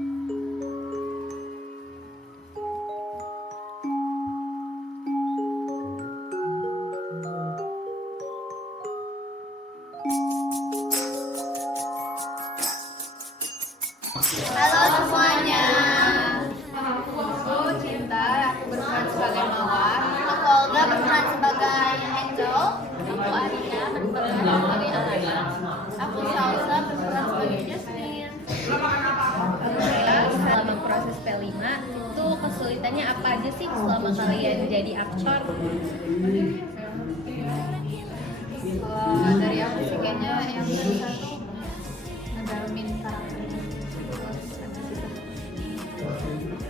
Halo semuanya. Aku Cinta, aku berperan sebagai Mawar. Aku Olga berperan sebagai Angel. Aku Arina berperan sebagai Alaya. Aku Salsa berperan sebagai Jasmine. Selama proses P5 itu kesulitannya apa aja sih selama kalian jadi aktor? Dari aku sih kayaknya yang satu ngedalamin karakternya.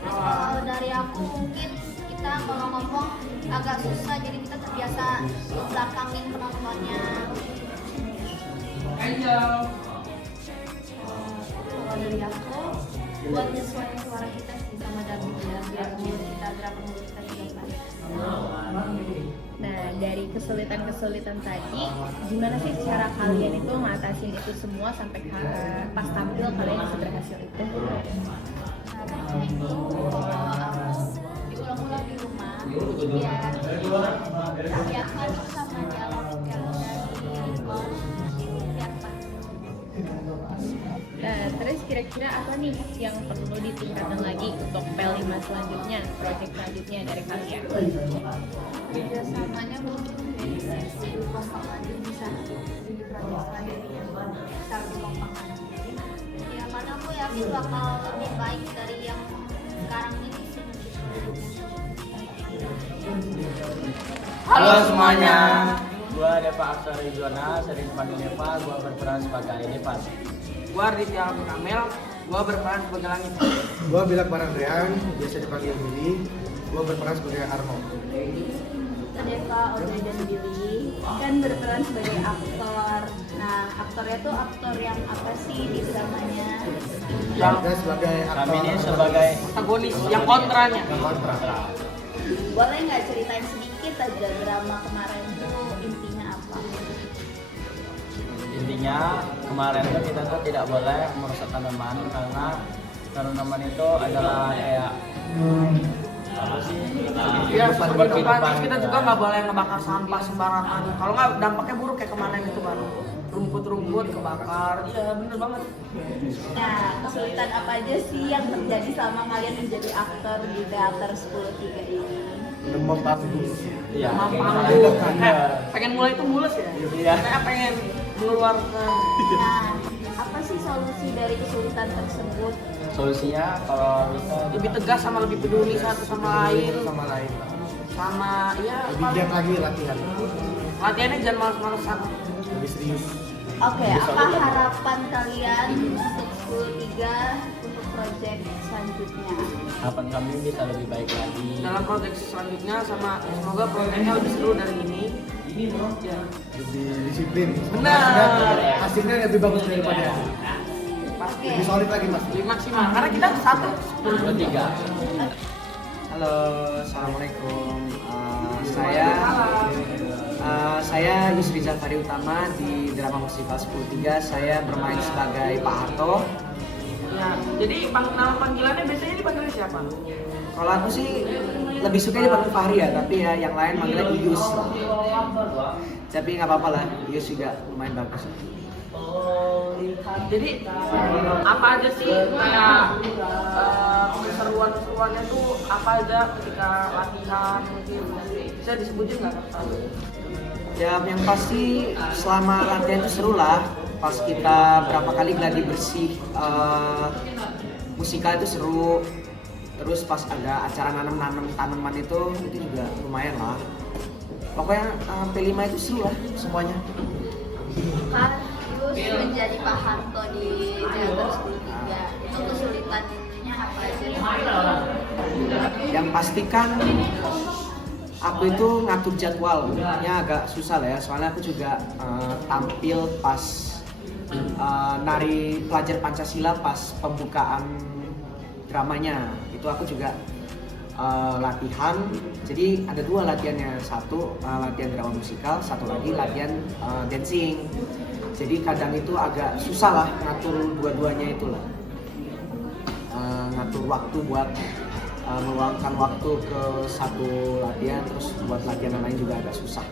Kalau dari aku mungkin kita kalau ngomong agak susah, jadi kita terbiasa belakangin penontonnya. Kalau dari aku buat nyesuaiin suara kita sih sama dubbingnya biar mulut kita gerakan mulut kita juga pas. Nah, dari kesulitan-kesulitan tadi, gimana sih cara kalian itu ngatasin itu semua sampai pas tampil kalian bisa berhasil itu? Caranya itu kalau aku diulang-ulang di rumah biar terbiasa sama dialog yang dari record biar pas. Nah, terus kira-kira apa nih yang perlu ditingkatkan lagi untuk P5 selanjutnya, proyek selanjutnya dari kalian? Kerjasamanya mungkin lebih kompak lagi, bisa di proyek selanjutnya bisa lebih kompak lagi. Ya karena aku yakin bakal lebih baik dari yang sekarang ini sih. Halo semuanya, gua Deva Aksara Rizwana, sering dipanggil Deva. Gua berperan sebagai Devan. Gua Rizky Alvin Kamel, gua berperan sebagai Langit. Gua Bilak Barandrean, biasa dipanggil Billy. Gua berperan sebagai Arno. Deva, Olga dan Billy kan berperan sebagai aktor. Nah, aktornya tuh aktor yang apa sih di dramanya? Kita sebagai aktor. Kami ini sebagai Protagonis yang kontranya. kontra. Boleh nggak ceritain sedikit aja drama kemarin tuh intinya apa? intinya kemarin tuh kita tuh tidak boleh merusak tanaman karena tanaman itu adalah kayak apa sih? Ya, Sumber kehidupan. Terus kita gitu. juga nggak boleh ngebakar sampah sembarangan. Kalau nggak dampaknya buruk kayak kemarin gitu kan. Rumput-rumput kebakar. Iya, bener banget. Nah, kesulitan apa aja sih yang terjadi selama kalian menjadi aktor di teater 10.3 ini? Demam panggung. Iya. Sama panggung. Pengen mulai itu mulus ya. Iya. Kayak pengen mengeluarkan. Nah, apa sih solusi dari kesulitan tersebut? Solusinya kalau bisa Lebih tegas sama lebih peduli satu sama lain. Sama lain. Sama ya Lebih giat lagi latihan. latihannya jangan males-malesan. Lebih serius. Oke, apa harapan kalian untuk 10.3 untuk proyek selanjutnya? harapan kami bisa lebih baik lagi. Dalam proyek selanjutnya sama semoga proyeknya lebih seru dari ini. Ya. Lebih disiplin. Benar. Hasilnya lebih bagus daripada yang Pasti lebih solid lagi mas. lebih maksimal karena kita satu 10.3. Halo, assalamualaikum. Saya Yusri Zafari Utama di drama musikal 10.3. Saya bermain sebagai Pak Harto. ya. Jadi nama panggilannya biasanya dipanggil siapa? Kalau aku sih lebih suka dipanggil Fahri ya, tapi ya yang lain manggilnya Iyus. Tapi nggak apa-apa lah, Iyus juga lumayan bagus. Jadi apa aja sih kayak keseruan-keseruannya tuh apa aja ketika latihan mungkin bisa disebutin nggak? Ya yang pasti selama latihan itu seru lah. Pas kita berapa kali gladi bersih musikal itu seru. Terus pas ada acara nanam tanaman itu juga lumayan lah. Pokoknya P5 itu seru lah semuanya. Kan Yus menjadi Pak Harto di teater 10.3 itu kesulitannya apa aja? Yang pastikan aku itu ngatur jadwalnya agak susah lah ya, soalnya aku juga tampil pas nari pelajar Pancasila pas pembukaan dramanya. Itu aku juga latihan, jadi ada dua latihannya, satu latihan drama musikal, satu lagi latihan dancing. Jadi kadang itu agak susah lah ngatur dua-duanya itulah. ngatur waktu buat meluangkan waktu ke satu latihan, terus buat latihan yang lain juga agak susah.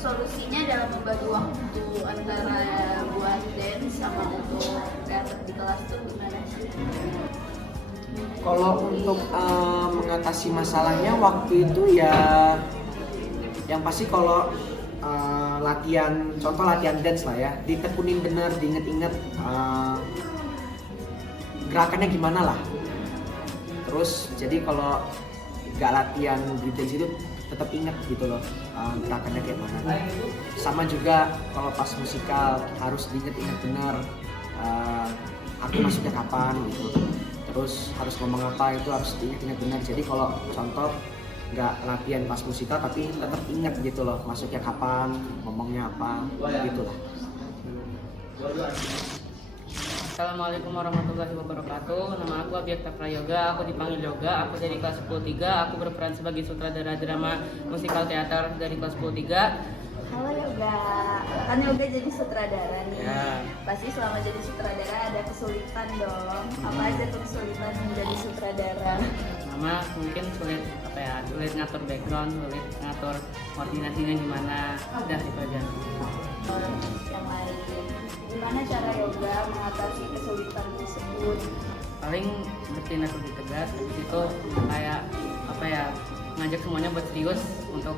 Solusinya dalam membagi waktu antara buat dance sama untuk teater di kelas tuh gimana sih? Kalau untuk mengatasi masalahnya waktu itu ya yang pasti kalau latihan, contoh latihan dance lah ya, ditekunin bener, diinget-inget gerakannya gimana lah. Terus jadi kalau nggak latihan di dance itu tetap inget gitu loh gerakannya kayak mana. Sama juga kalau pas musikal harus diinget-inget bener aku masuknya kapan gitu. Terus harus ngomong apa itu harus diinget-inget bener. Jadi kalau contoh nggak latihan pas musikal tapi tetap inget gitu loh masuknya kapan, ngomongnya apa gitu lah. Assalamualaikum warahmatullahi wabarakatuh. Nama aku Abiekta Prayoga, aku dipanggil Yoga. Aku dari kelas 10-3. Aku berperan sebagai sutradara drama musikal teater dari kelas 10-3. Halo Yoga, kan Yoga jadi sutradara nih. Ya. Pasti selama jadi sutradara ada kesulitan dong. Apa aja tuh kesulitan menjadi sutradara? Nama mungkin sulit sulit ngatur background, sulit ngatur koordinasinya gimana. Udah itu aja. Yang lain, gimana cara Yoga mengatasi kesulitan tersebut? Paling bertindak lebih tegas. Habis itu kayak ngajak semuanya buat serius untuk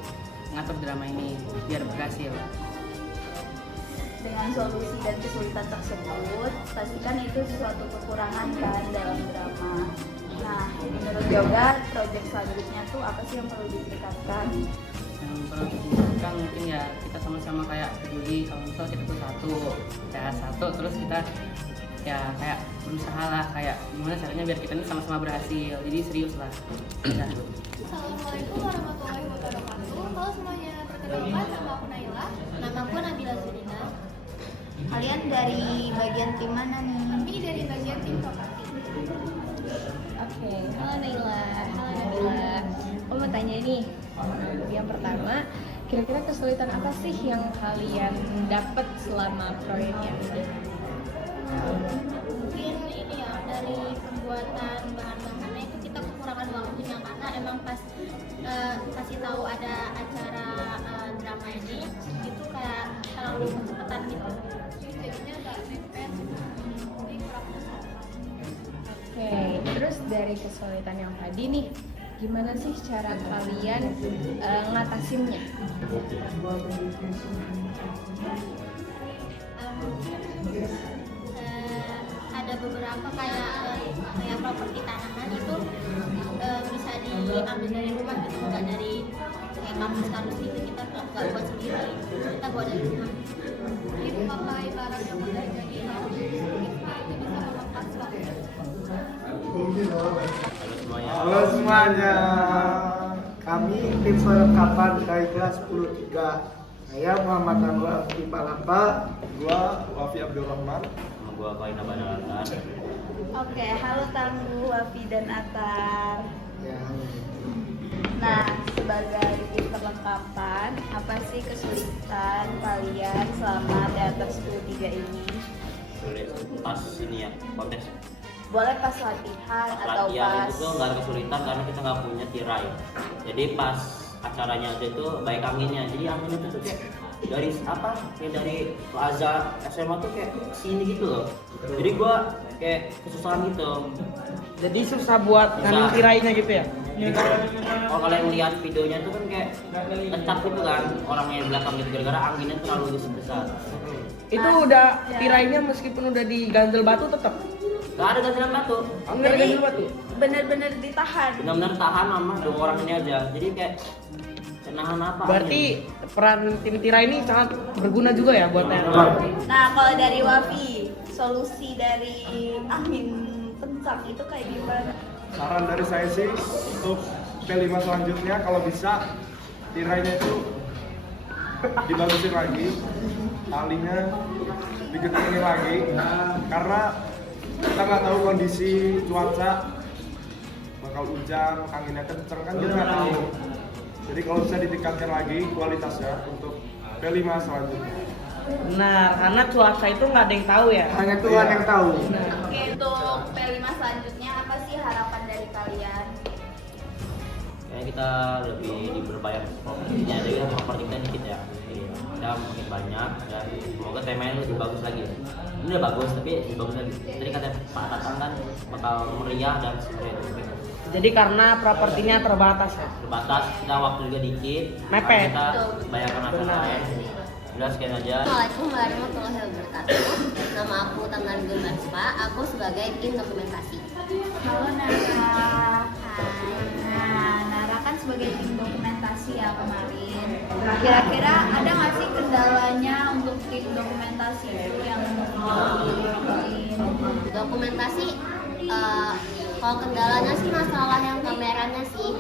ngatur drama ini biar berhasil. Dengan solusi dan kesulitan tersebut, pastikan itu suatu kekurangan kan dalam drama. Nah, menurut Yoga, proyek selanjutnya tuh apa sih yang perlu ditingkatkan? Yang perlu ditingkatkan mungkin ya kita sama-sama kayak peduli. Kalau misal kita tuh satu, terus kita ya kayak berusaha lah kayak gimana caranya biar kita ini sama-sama berhasil. Jadi serius lah. Ya. Assalamualaikum warahmatullahi wabarakatuh. Halo semuanya, perkenalkan nama aku Naila. Nama aku Nabila Zurina. Kalian dari bagian tim mana nih? Kami dari bagian tim Topati. Oke, halo Naila, halo Nabila. Aku mau tanya nih, yang pertama, kira-kira kesulitan apa sih yang kalian dapat selama proyeknya? Mungkin ini ya dari pembuatan bahan-bahannya itu kita kekurangan waktunya karena emang pas kasih tahu ada acara drama ini itu kayak terlalu kecepatan gitu. Jadinya nggak mepet, jadi kurang usaha. Oke, terus dari kesulitan yang tadi nih, gimana sih cara kalian ngatasinnya? Ada beberapa kayak properti tanaman itu bisa diambil dari rumah gitu, nggak dari kayak kardus gitu, kita nggak buat sendiri, kita buat dari rumah. Jadi memakai barang yang udah jadi itu bisa memangkas waktu. Halo semuanya, kami tim selengkapan dari kelas 10-3. Saya Muhammad Anwar Abdi Palapa. Gua Wafi Abdul Rahman. Gua Koina Badalatan. Oke, halo Tangguh, Wafi dan Atar. Ya. Nah, sebagai tim perlengkapan, apa sih kesulitan kalian selama teater 10-3 ini? Sulit pas ini ya kontes. Boleh pas latihan atau Latihan pas itu tuh nggak ada kesulitan karena kita nggak punya tirai. Jadi pas acaranya itu baik anginnya. Jadi anginnya tuh kayak dari plaza SMA tuh kayak sini gitu loh. Jadi gua kayak kesusahan gitu. Jadi susah buat Susah. ngambil tirainya gitu ya? Kalau kalian lihat videonya tuh kan kayak kencang gitu kan orangnya yang belakang gitu gara-gara anginnya terlalu besar. Itu udah tirainya meskipun udah diganjel batu tetap? Gak ada gantian batu. Enggak ada ganjel batu? benar-benar ditahan. Benar-benar tahan sama dua orang ini aja. Jadi kayak nahan apa? Berarti peran tim tirai ini sangat berguna juga ya buat Nah, kalau dari Wafi, solusi dari angin kencang itu kayak gimana? Saran dari saya sih untuk P5 selanjutnya kalau bisa tirainya itu dibagusin lagi, talinya digetungin lagi, karena kita nggak tahu kondisi cuaca bakal hujan, anginnya kenceng kan kita nggak tahu. Jadi kalau bisa ditingkatkan lagi kualitasnya untuk P5 selanjutnya. Benar, karena cuaca itu nggak ada yang tahu ya. Hanya Tuhan yang tahu. Oke, untuk kita lebih diperbanyak propertinya, jadi properti kita dikit ya, kita makin banyak dan semoga temanya lebih bagus lagi. Ini udah bagus tapi lebih bagus lagi. Tadi kata Pak Tatang kan bakal meriah dan seperti itu. Jadi karena propertinya terbatas ya. Terbatas, kita waktu juga dikit, Mepet. kita bayarkan acara lain. Udah sekian aja. Assalamualaikum warahmatullahi wabarakatuh. Nama aku Tangan Gumarspa. Aku sebagai tim dokumentasi. Halo Nara. Nah, Nara kan sebagai tim dokumentasi ya kemarin. Kira-kira ada nggak sih kendalanya untuk tim dokumentasi itu yang dilakuin? Dokumentasi, kalau kendalanya sih masalah yang kameranya sih.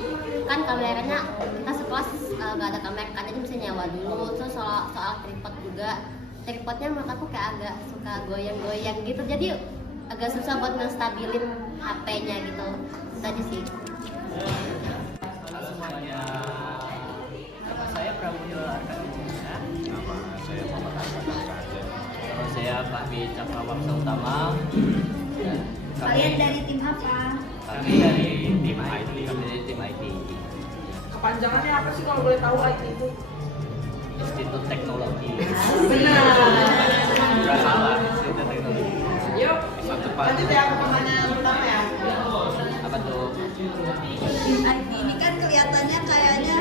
Kan kameranya kita sekelas nggak ada kamera, kan jadi bisa nyewa dulu. Terus soal tripod juga, tripodnya menurut aku kayak agak suka goyang-goyang gitu. Jadi agak susah buat ngestabilin HP-nya gitu. Itu aja sih. Halo semuanya, nama saya Prabowo Arkadiusa. Nama saya Muhammad Hasan Al-Qadir. Kalau saya Fahmi Cakrawangsa Utama. Kalian dari tim apa? Kami dari tim IT. Kami dari tim IT. Kepanjangannya apa sih kalau boleh tahu IT itu? Institut Teknologi. Benar. Nggak salah, Institut Teknologi. Yuk, Satu Pak. lanjut ya pertanyaan pertama ya. Apa tuh? Tim IT ini kan kelihatannya kayaknya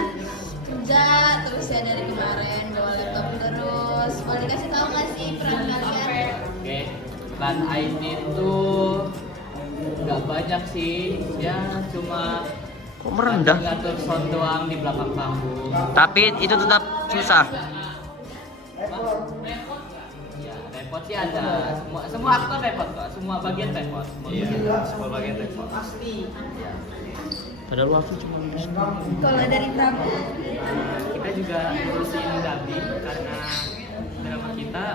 kerja terus ya dari kemarin bawa laptop terus. Mau dikasih tahu nggak sih peran kalian? Oke, peran IT itu nggak banyak sih, ya cuma Kok merendah? ngatur sound doang di belakang panggung. Tapi itu tetap susah. Ya, repot sih ada. Semua aktor repot kok, semua bagian repot. Iya, semua bagian repot. Pasti. Padahal waktu cuma Kalau dari Prabu, Kita juga ngurusin dubbing karena drama kita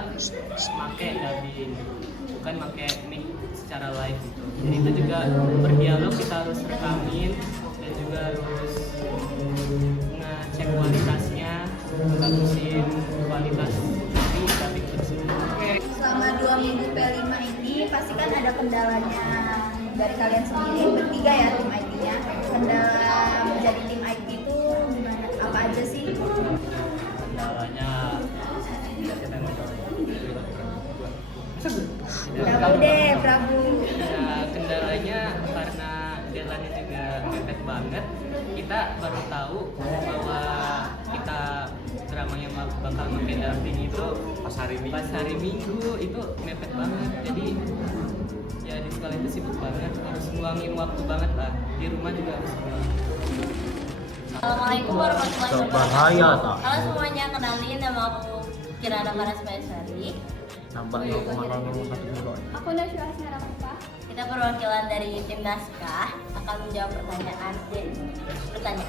pakai dubbing, bukan pakai mic secara live gitu. Jadi itu juga berdialog, kita harus rekamin dan juga harus ngecek kualitasnya, bagusin kualitas dari dubbing tersebut. selama 2 minggu P5 ini pasti kan ada kendalanya dari kalian sendiri bertiga ya tim IT-nya. Kendala menjadi tim IT itu gimana? Apa aja sih? Kendalanya Prabu deh, Prabu. ya, kendalanya karena deadline-nya juga mepet banget, kita baru tahu bahwa kita dramanya bakal pakai dubbing itu pas hari Minggu itu mepet banget. Jadi ya di sekolah itu sibuk banget, harus ngeluangin waktu banget lah, di rumah juga harus ngeluangin. Assalamualaikum warahmatullahi Berbahaya, wabarakatuh. tak? Halo semuanya, kenalin nama aku Kirana Marasmaisari. Nampaknya kemarin ngomong satu dulu. Aku Nasya Asmara Mupa. Kita perwakilan dari tim naskah akan menjawab pertanyaan. Bertanya.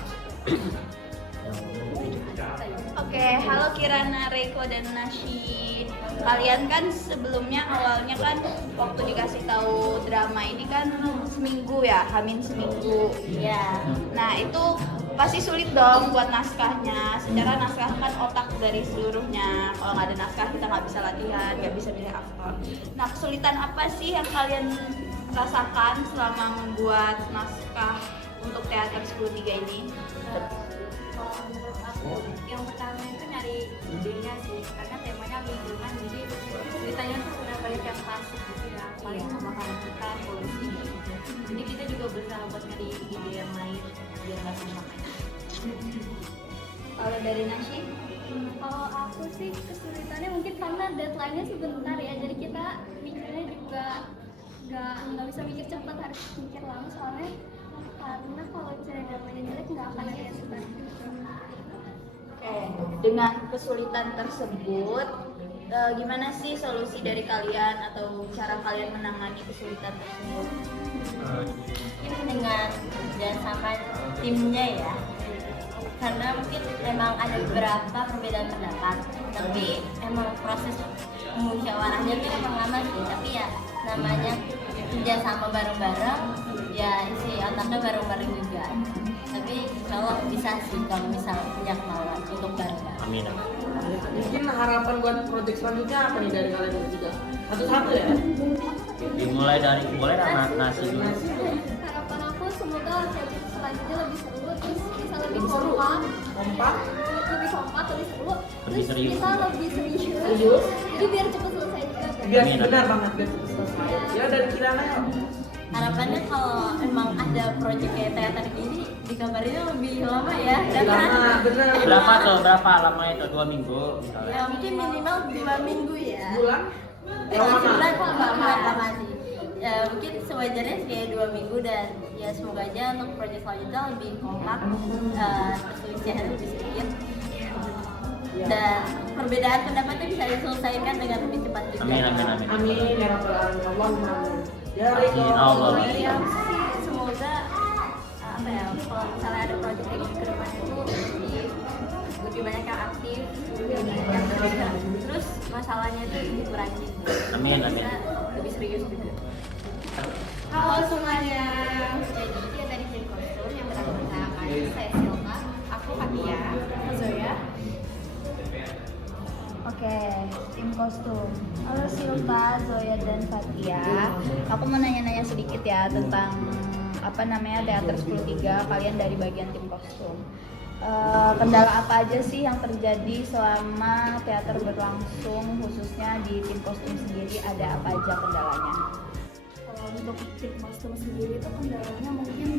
Oke, halo Kirana, Reiko, dan Nasyid. Kalian kan sebelumnya awalnya kan waktu dikasih tahu drama ini kan seminggu ya, hamin seminggu. Ya. Nah itu pasti sulit dong buat naskahnya. Secara naskah kan otak dari seluruhnya. Kalau nggak ada naskah kita nggak bisa latihan, nggak bisa milih aktor. Nah kesulitan apa sih yang kalian rasakan selama membuat naskah untuk teater 10.3 ini? Menurut aku yang pertama itu nyari idenya sih, karena temanya lingkungan, jadi ceritanya tuh udah banyak yang klasik gitu ya, paling sama kayak kita polusi. Jadi kita juga berusaha buat nyari ide yang lain biar nggak sama kayak. Kalau dari Nasyid? Kalau aku sih kesulitannya mungkin karena deadline-nya sebentar ya, jadi kita mikirnya juga nggak bisa mikir cepat, harus mikir lama soalnya karena kalau misalnya dramanya jelek nggak akan ada yang suka. Oke, dengan kesulitan tersebut, gimana sih solusi dari kalian atau cara kalian menangani kesulitan tersebut? Mungkin dengan sama timnya ya, karena mungkin memang ada beberapa perbedaan pendapat, tapi emang proses musyawarahnya itu emang lama sih, tapi ya namanya kerja sama bareng-bareng, ya si otaknya bareng-bareng juga. Tapi kalau bisa sih kalau misal punya kemauan untuk bareng-bareng. Amin. Mungkin harapan buat proyek selanjutnya apa nih dari kalian bertiga? Satu-satu ya? Dimulai dari boleh nasi dulu. Harapan aku semoga proyek selanjutnya lebih seru terus bisa lebih kompak, lebih kompak, lebih seru, Lebih terus serius. kita lebih serius, jadi biar cepet selesai juga kan. Biar Amin. benar banget biar cepet selesai. Ya dari Kirana ya. Harapannya kalau emang ada proyek kayak teater gini dikabarinnya lebih lama ya, karena Lama, bener. Berapa lama itu? 2 minggu misalnya. ya mungkin minimal 2 minggu ya. Bulan? Sebulan kok nggak lama sih. Ya mungkin sewajarnya kayak 2 minggu dan ya semoga aja untuk proyek selanjutnya lebih kompak, perselisihan lebih sedikit. Dan perbedaan pendapatnya bisa diselesaikan dengan lebih cepat juga. Amin. Amin ya rabbal alamin. Allahumma amin. Ya Amin, Allah. Iya, semoga apa ya, kalau misalnya ada proyek kayak gini ke depannya itu lebih banyak yang aktif, lebih banyak yang terlibat. Terus masalahnya itu dikurangi. Amin. Bisa lebih serius juga. Halo semuanya. Jadi dia dari tim kostum yang bersama kami, saya Silva, aku Fatia, aku Zoya. Oke, tim kostum. Halo Silva, Zoya dan Fatia. Aku mau nanya-nanya sedikit ya tentang teater 10.3 kalian dari bagian tim kostum. Kendala apa aja sih yang terjadi selama teater berlangsung, khususnya di tim kostum sendiri, ada apa aja kendalanya? Kalau untuk tim kostum sendiri itu kendalanya mungkin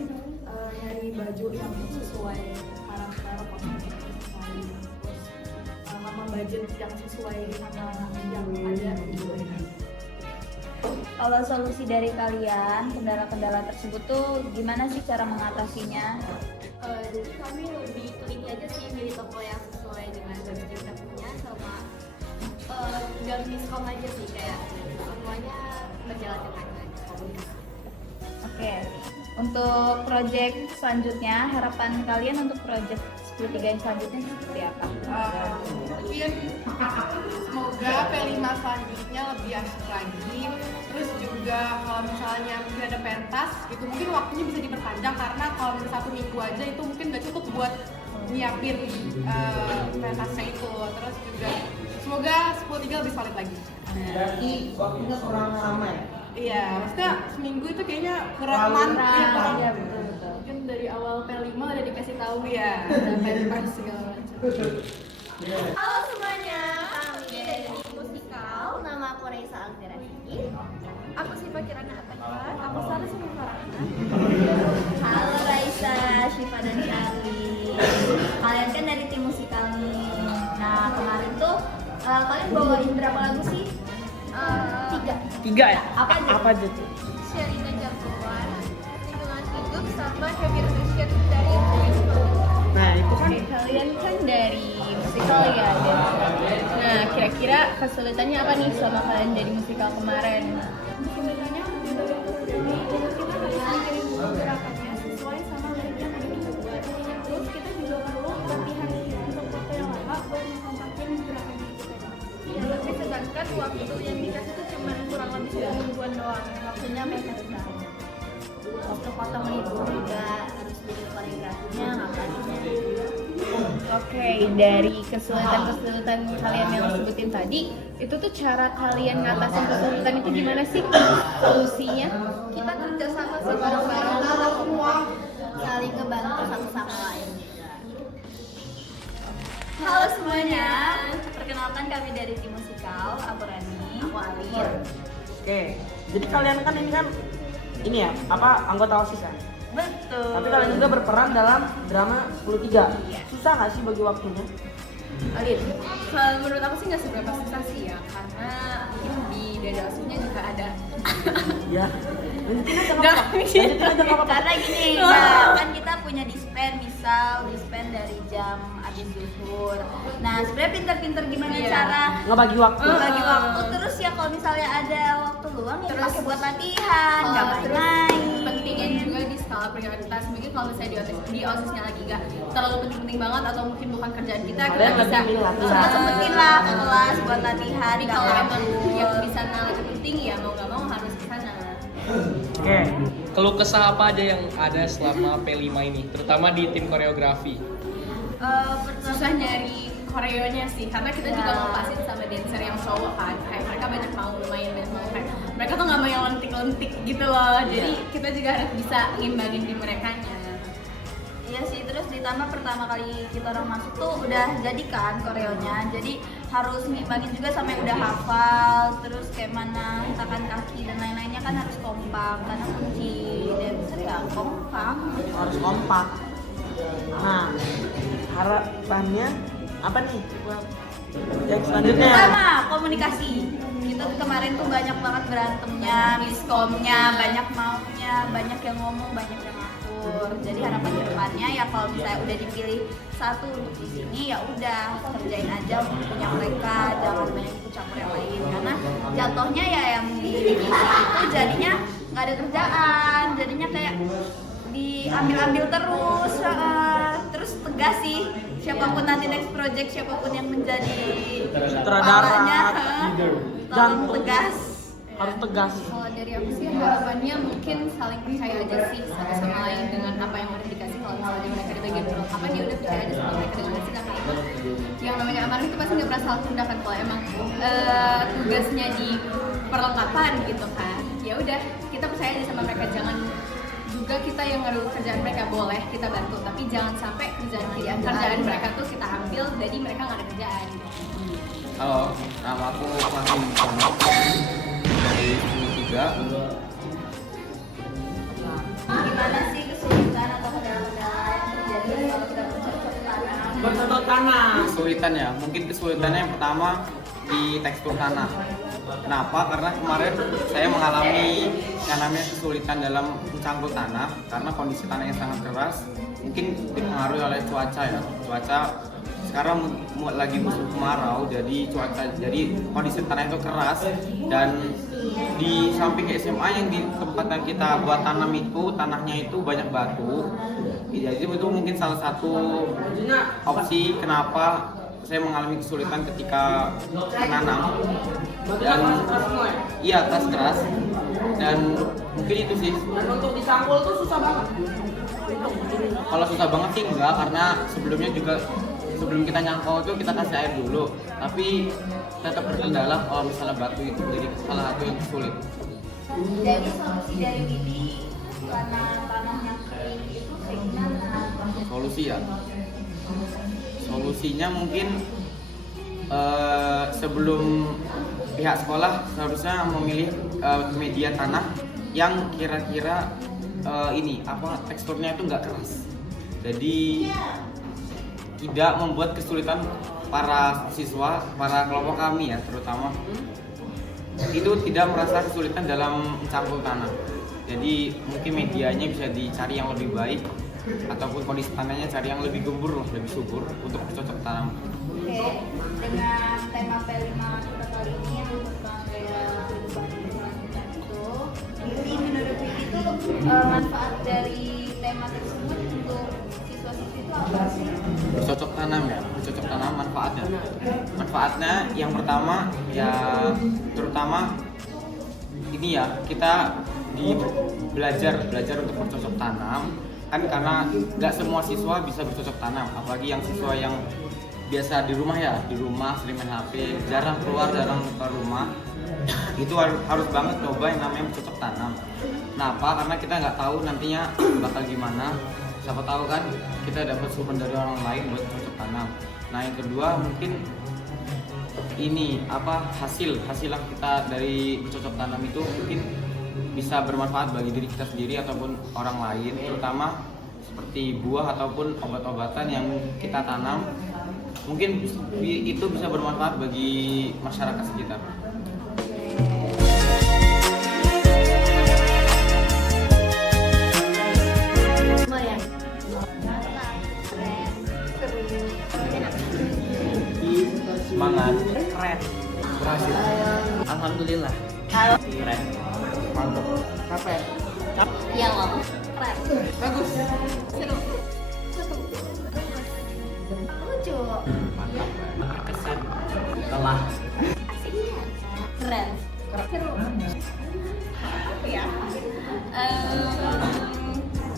nyari baju yang sesuai karakter kostum yang sesuai, terus sama budget yang sesuai sama yang ada gitu. Kalau solusi dari kalian, kendala-kendala tersebut tuh gimana sih cara mengatasinya? Jadi kami lebih teliti aja sih milih toko yang sesuai dengan budget yang kita punya, sama nggak miskom aja sih, kayak semuanya berjalan dengan baik. Oke, untuk project selanjutnya, harapan kalian untuk project 10.3 yang selanjutnya seperti apa? Mungkin semoga P5 selanjutnya lebih asik lagi. Terus juga kalau misalnya mungkin ada pentas gitu, mungkin waktunya bisa diperpanjang, karena kalau misalnya 1 minggu aja itu mungkin nggak cukup buat nyiapin pentasnya itu. Terus juga semoga 10.3 lebih solid lagi. Berarti waktunya kurang lama ya? Iya, maksudnya seminggu itu kayaknya kurang mantap. Iya, betul. Mungkin dari awal P5 udah dikasih tahu Iya. ada pentas segala macam. Halo semuanya, kami dari musikal. Nama aku Raisa Alfirati. Aku Siva Kirana Atakwa, aku Sarah Sumifarana. Halo Raisa, Syifa dan Charlie. Kalian kan dari tim musikal nih. Nah, kemarin tuh kalian bawain berapa lagu sih? 3 ya? Apa aja? Apa aja tuh? Sherina Jagoan, Lingkungan Hidup, sama Happy Revolution dari Musical. Nah itu kan Oke, kalian kan dari musikal ya. Nah, kira-kira kesulitannya apa nih sama kalian dari musikal kemarin? Sebenarnya lebih banyak dari kita harus mikirin gerakannya sesuai sama lirik yang ada dibuat. Terus kita juga perlu latihan untuk waktu yang lama buat mengkompakin gerakannya itu tadi. Ya, tapi sedangkan waktu yang dikasih itu cuma kurang lebih 2 mingguan doang. Waktunya mepet banget. Waktu potong libur juga harus bikin koreografinya, ngapainnya. Oke, dari kesulitan-kesulitan kalian yang sebutin tadi, itu tuh cara kalian ngatasin kesulitan itu gimana sih? Solusinya? Kita kerja sama sih bareng-bareng, kita semua saling ngebantu satu sama lain. Halo semuanya, perkenalkan kami dari tim musikal. Aku Rani, aku Alir. Oke, jadi kalian kan ini kan anggota OSIS ya? Betul. Tapi kalian juga berperan dalam drama 10.3. Susah nggak sih bagi waktunya? Alit, kalau menurut aku sih nggak seberapa susah sih ya, karena mungkin di dada aslinya juga ada. Ya, lanjutin aja nggak apa-apa. Lanjutin aja nggak apa-apa. Karena gini, nah, kan kita punya dispen, misal dispen dari jam habis zuhur. Nah, sebenarnya pinter-pinter gimana cara Ngebagi waktu. bagi waktu. Terus ya kalau misalnya ada waktu luang ya pakai buat latihan, nggak Terus main-main. pentingnya juga di skala prioritas, mungkin kalau misalnya di OSIS-nya lagi nggak terlalu penting banget atau mungkin bukan kerjaan kita Kalian bisa lebih milih latihan. Sempat-sempetin lah ke kelas buat latihan. Tapi nggak kalau emang nganggur. yang di sana lebih penting ya mau nggak mau harus ke sana. Oke. Keluh kesah apa aja yang ada selama P5 ini, terutama di tim koreografi? Susah nyari koreonya sih, karena kita juga ngepasin sama dancer yang cowok kan, kayak mereka banyak lumayan banyak mau kayak mereka tuh nggak mau yang lentik-lentik gitu loh, jadi kita juga harus bisa ngimbangin di merekanya. Iya sih, terus ditambah pertama kali kita orang masuk tuh udah jadi kan koreonya, jadi harus ngimbangin juga sama yang udah hafal, terus kayak mana hentakan kaki dan lain-lainnya kan harus kompak karena kunci dancer ya kompak. Harus kompak. Nah, harapannya apa nih buat yang selanjutnya? Pertama, komunikasi. Kita kemarin tuh banyak banget berantemnya, miskomnya, banyak maunya, banyak yang ngomong, banyak yang ngatur. Jadi harapan kedepannya ya kalau misalnya udah dipilih satu untuk di sini ya udah kerjain aja untuk punya mereka, jangan banyak ikut campur yang lain karena jatuhnya ya yang di divisi itu jadinya nggak ada kerjaan, jadinya kayak diambil-ambil terus, terus tegas sih siapapun nanti next project, siapapun yang menjadi kepalanya, langsung tegas. Harus tegas. Kalau dari aku sih harapannya mungkin saling percaya aja sih satu sama lain dengan apa yang udah dikasih. Kalau misalnya mereka di bagian perlengkapan dia udah percaya aja sama mereka dengan sikap itu. Yang namanya amanah itu pasti nggak pernah salah tindakan kalau emang tugasnya di perlengkapan gitu kan. Ya udah kita percaya aja sama mereka, jangan juga kita yang ngaruh kerjaan mereka, boleh kita bantu tapi jangan sampai kerjaan mereka tuh kita ambil jadi mereka nggak ada kerjaan. Halo, nama aku Fahmi Muhammad dari 103. Gimana sih kesulitan atau kendala-kendala yang terjadi kalau kita bercocok tanam? Bercocok tanam. Kesulitan ya, mungkin kesulitannya yang pertama di tekstur tanah. Kenapa? Karena kemarin saya mengalami yang namanya kesulitan dalam mencangkul tanah karena kondisi tanahnya sangat keras. Mungkin dipengaruhi oleh cuaca ya. Cuaca sekarang lagi musim kemarau, jadi kondisi tanah itu keras dan di samping SMA yang di tempat yang kita buat tanam itu tanahnya itu banyak batu. Jadi itu mungkin salah satu opsi kenapa saya mengalami kesulitan ketika menanam dan iya keras dan mungkin itu sih. Dan untuk dicangkul tuh susah banget. Kalau susah banget sih enggak, karena sebelumnya juga sebelum kita nyangkau itu kita kasih air dulu, tapi tetap berkendala kalau misalnya batu itu jadi salah satu yang sulit. Jadi solusi dari Widi karena tanahnya kering itu kayak gimana? Solusi ya, solusinya mungkin sebelum pihak sekolah seharusnya memilih media tanah yang kira-kira ini apa teksturnya itu nggak keras, jadi tidak membuat kesulitan para siswa, para kelompok kami ya terutama itu tidak merasa kesulitan dalam mencangkul tanah. Jadi mungkin medianya bisa dicari yang lebih baik ataupun kondisi tanahnya cari yang lebih gembur, lebih subur untuk bercocok tanam. Oke, dengan tema P5 kita kali ini yang tentang gaya kehidupan selanjutnya itu, Willy menurut Willy itu manfaat dari tema tersebut untuk siswa-siswi itu apa sih? Bercocok tanam ya, bercocok tanam manfaatnya yang pertama ya terutama ini ya kita belajar untuk bercocok tanam kan, karena nggak semua siswa bisa bercocok tanam, apalagi yang siswa yang biasa di rumah sering main HP, jarang keluar rumah itu harus banget coba yang namanya bercocok tanam. Kenapa? Karena kita nggak tahu nantinya bakal gimana, siapa tahu kan kita dapat sumber dari orang lain buat bercocok tanam. Nah yang kedua mungkin ini hasil yang kita dari bercocok tanam itu mungkin bisa bermanfaat bagi diri kita sendiri ataupun orang lain, terutama seperti buah ataupun obat-obatan yang kita tanam, mungkin itu bisa bermanfaat bagi masyarakat sekitar. Semangat, Keren. berhasil. Alhamdulillah. Keren. Mantap. Capek. Iya loh, keren. Bagus. Seru. Lucu. Kesan telah Keren. Seru. Apa ya?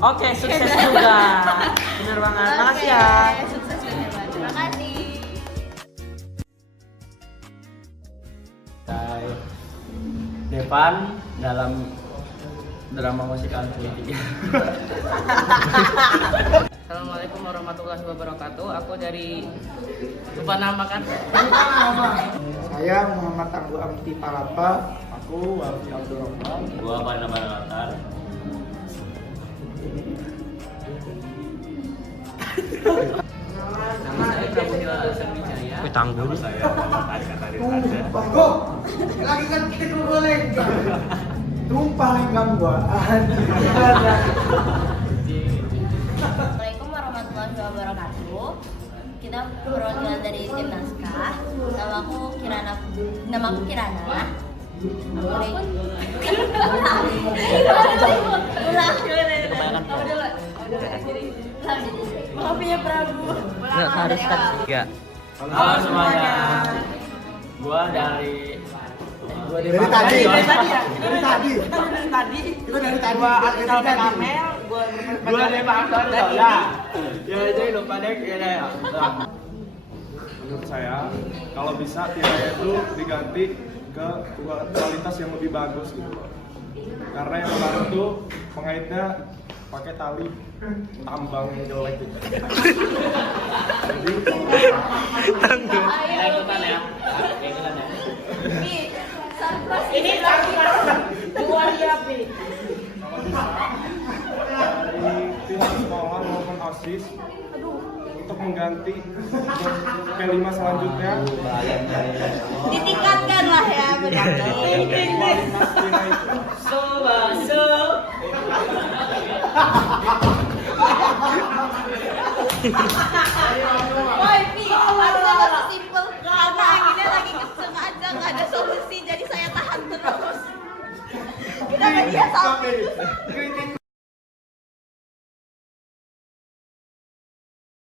Oke, sukses juga. Bener banget. Makasih ya. Sukses dan hebat. Terima kasih. Devan dalam drama musikal politik. Assalamualaikum warahmatullahi wabarakatuh. Aku dari lupa nama kan. Saya Muhammad Tangguh Amti Palapa. Aku Wafi Abdurrahman. Gua Barna Latar. Tangguh. Kok lagi kan kita boleh tumpah lengkap gua. Assalamualaikum warahmatullahi wabarakatuh. Kita perwakilan dari tim naskah. Namaku Kirana. Aku dari Maafnya Prabu. Harus kan tiga. Halo semuanya. Gua dari Dari tadi. Kita dari tadi. Gua Akal Kamel, Gua dari Pak Aktor ya. Ya itu lupa deh ya. Menurut saya, kalau bisa tiranya itu diganti ke kualitas yang lebih bagus gitu loh. Karena yang kemarin tuh pengaitnya pakai tali tambang yang jelek gitu. Jadi ikutan ya. Ikutan ya. ini dua dia pi. kalau bisa dari pihak sekolah maupun OSIS untuk mengganti P5 selanjutnya Ditingkatkan lah ya, berarti. kualitas tira itu. Woi, Pi, alasan sesimpel karena anginnya lagi kenceng aja, nggak ada solusi, jadi saya tahan terus. Kenapa dia sampai?